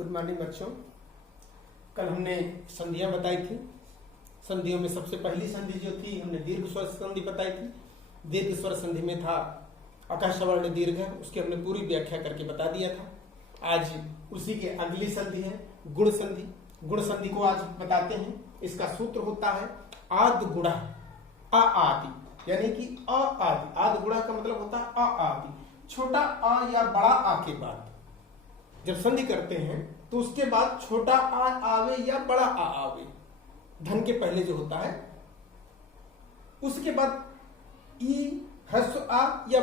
Good morning बच्चों। कल हमने संधियां बताई थी। संधियों में सबसे पहली संधि जो थी हमने दीर्घ स्वर संधि बताई थी। दीर्घ स्वर संधि में था आकाश वर्ण दीर्घ है, उसकी हमने पूरी व्याख्या करके बता दिया था। आज उसी के अगली संधि है गुण संधि। गुण संधि को आज बताते हैं। इसका सूत्र होता है आद गुणा आ आदि, यानी कि अ आदि। आद गुणा का मतलब होता है अ आदि। छोटा आ या बड़ा आ के बाद जब संधि करते हैं तो उसके बाद छोटा आ आवे या बड़ा आ आवे, धन के पहले जो होता है, उसके बाद ई ह्रस्व आ या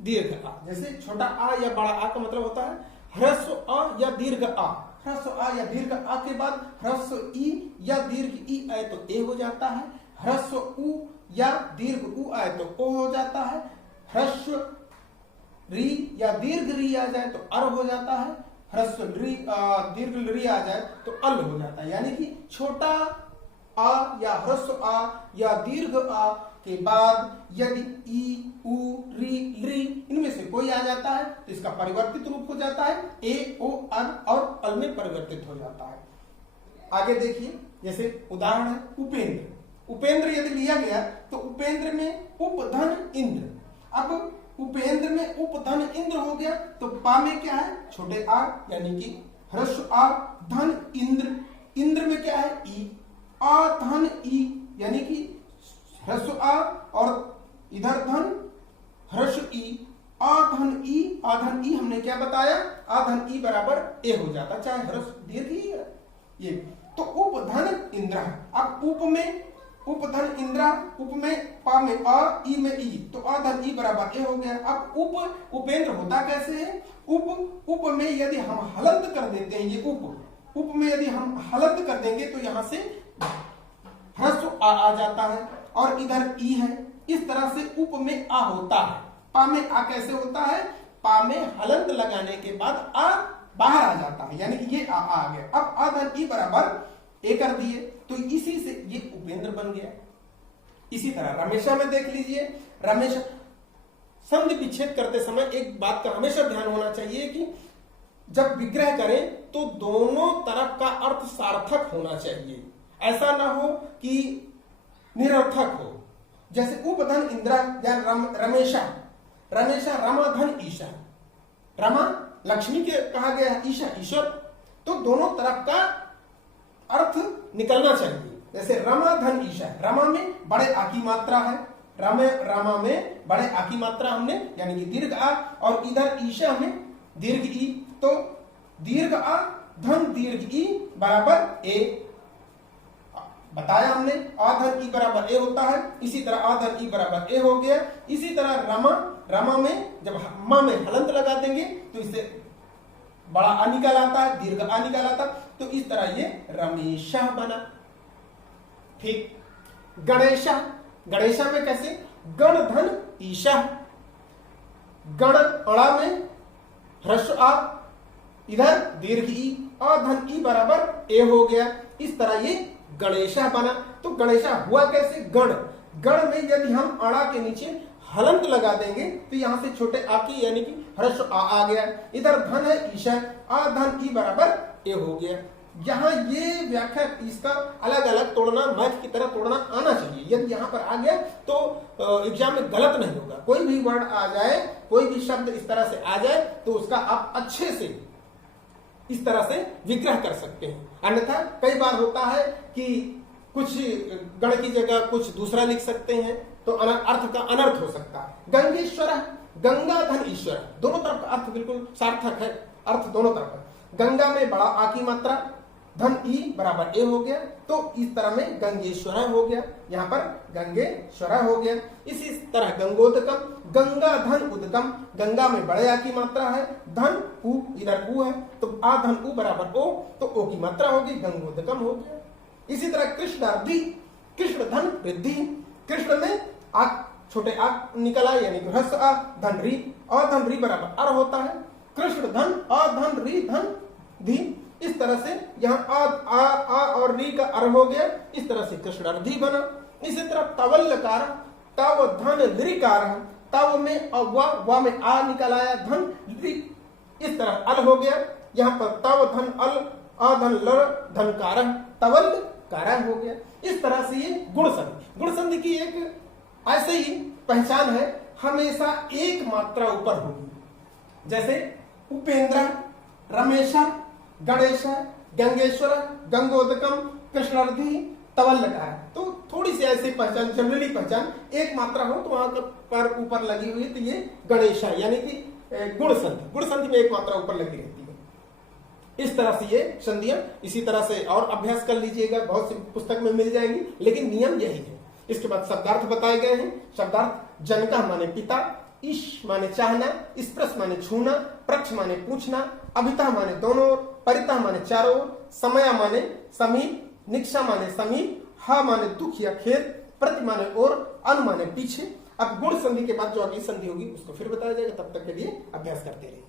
दीर्घ आ। जैसे छोटा आ या बड़ा आ का मतलब होता है ह्रस्व आ या दीर्घ आ। ह्रस्व आ या दीर्घ आ के बाद ह्रस्व ई या दीर्घ ई आए तो ए हो जाता है। ह्रस्व उ या दीर्घ उ आए तो ओ हो जाता है। ह्रस्व री या दीर्घ री आ जाए तो अर हो जाता है। ह्रस्व री दीर्घ री आ जाए तो अल हो जाता है। यानी कि छोटा आ या ह्रस्व आ या दीर्घ आ के बाद यदि ई उ री ली इनमें से कोई आ जाता है तो इसका परिवर्तित रूप हो जाता है ए ओ अर और अल में परिवर्तित हो जाता है। आगे देखिए, जैसे उदाहरण है उपेंद्र। उपेंद्र यदि लिया गया तो उपेंद्र में उपधन इंद्र। अब उपेंद्र में उपधन इंद्र हो गया तो पा में क्या है छोटे आ यानी कि ह्रस्व आ धन इंद्र। इंद्र में क्या है ई आ धन ई यानी कि ह्रस्व आ और इधर धन ह्रस्व ई आ धन ई हमने क्या बताया आ धन ई बराबर ए हो जाता, चाहे ह्रस्व दीर्घ ही है ये। तो उपधन इंद्र। अब उप में उपधन इंद्रा, उप में पा में आ ई में ई तो आ धन ई बराबर ए हो गया। अब उपेंद्र होता कैसे है? उप में यदि हम हलंत कर देते हैं, ये उप में यदि हम हलंत कर देंगे तो यहां से ह्रस्व आ जाता है और इधर ई है। इस तरह से उप में आ होता है। पा में आ कैसे होता है? पा में हलंत लगाने के बाद आ बाहर आ जाता है, यानी कि ये आ गया। अब आ धन ई बराबर ए कर दिए तो इसी से ये उपेंद्र बन गया। इसी तरह रमेशा में देख लीजिए। रमेशा संधि विच्छेद करते समय एक बात का हमेशा ध्यान होना चाहिए कि जब विग्रह करें तो दोनों तरफ का अर्थ सार्थक होना चाहिए। ऐसा ना हो कि निरर्थक हो। जैसे उपधन इंद्रा या रमेशा रमा धन ईशा। रमा लक्ष्मी के कहा गया है, ईशा ईश्वर। तो दोनों तरफ का अर्थ निकलना चाहिए। जैसे रमा धन ईशा, रमा में बड़े आ की मात्रा है, रमा में बड़े आ की मात्रा हमने यानी कि दीर्घ आ, और इधर ईशा में दीर्घ ई। तो दीर्घ आ धन दीर्घ ई बराबर ए बताया हमने। आ धन ई बराबर ए होता है। इसी तरह आ धन ई बराबर ए हो गया। इसी तरह रमा में जब मा में हलंत लगा देंगे तो इससे बड़ा आ निकाल आता है, दीर्घ आ निकाल आता। तो इस तरह ये रमेशा बना। ठीक। गणेशा में कैसे? गण धन ईशा। गण अड़ा में ह्रस्व आ, इधर दीर्घ ई, आ धन ई बराबर ए हो गया। इस तरह ये गणेशा बना। तो गणेशा हुआ कैसे? गण में यदि हम अड़ा के नीचे हलंत लगा देंगे तो यहां से छोटे आ की यानी कि ह्रस्व आ गया। इधर धन है ईशा, आ धन ई बराबर ए हो गया। यहाँ ये व्याख्या इसका अलग अलग तोड़ना, मैथ की तरह तोड़ना आना चाहिए। यदि यहाँ पर आ गया तो एग्जाम में गलत नहीं होगा। कोई भी वर्ड आ जाए, कोई भी शब्द इस तरह से आ जाए तो उसका आप अच्छे से इस तरह से विग्रह कर सकते हैं। अन्यथा कई बार होता है कि कुछ गण की जगह कुछ दूसरा लिख सकते हैं तो अर्थ का अनर्थ हो सकता है। गंगेश्वर, गंगा धन ईश्वर, दोनों तरफ का अर्थ बिल्कुल सार्थक है। अर्थ दोनों तरफ है। गंगा में बड़ा आ की मात्रा, धन ई बराबर ए हो गया। तो इस तरह में गंगेश्वर हो गया, यहाँ पर गंगेश्वर हो गया। इसी तरह गंगोदकम, गंगा धन उदकम। गंगा में बड़े आ की मात्रा है, धन उ, इधर उ है तो आ धन उ बराबर ओ, तो ओ की मात्रा होगी, गंगोदकम हो गया। इसी तरह कृष्णार्धी, कृष्ण धन वृद्धि। कृष्ण में आ छोटे आ निकल आए यानी कि ह्रस्व आ धन री, आ धन री बराबर अर होता है। कृष्ण धन आ धन री धन धी। इस तरह से यहाँ आ और री का अर हो गया। इस तरह से कृष्णार्धी बना। इसी तरह तवल्लकार, तव धन लिकार, तव में वा में आ निकल आया, धन ली, इस तरह अल हो गया। यहाँ पर तव धन अल अधन लड़ धन कारह तवल कारह हो गया। इस तरह से ये गुण संधि की एक ऐसे ही पहचान है, हमेशा एक मात्रा ऊपर होगी। जैसे उपेंद्र, रमेश, गणेश, गंगेश्वर, गंगोदकम, कृष्णार्थी, तवल्लकार। तो थोड़ी सी ऐसी पहचान, जनरली पहचान, एक मात्रा हो तो वहां पर ऊपर लगी हुई, तो ये गणेश यानी कि गुण संधि में एक मात्रा ऊपर लगी रहती है। इस तरह से ये संधियां, इसी तरह से और अभ्यास कर लीजिएगा, बहुत सी पुस्तक में मिल जाएंगी, लेकिन नियम यही है। इसके बाद शब्दार्थ बताए गए हैं। शब्दार्थ जनका माने पिता, ईश माने चाहना, स्पर्श माने छूना, प्रक्ष माने पूछना, अभिता माने दोनों ओर, परिता माने चारों ओर, समया माने समीप, निक्षा माने समीप, हा माने दुख या खेद, प्रति माने और, अनु माने पीछे। अब गुण संधि के बाद जो अगली संधि होगी उसको फिर बताया जाएगा। तब तक के लिए अभ्यास करते रहिए।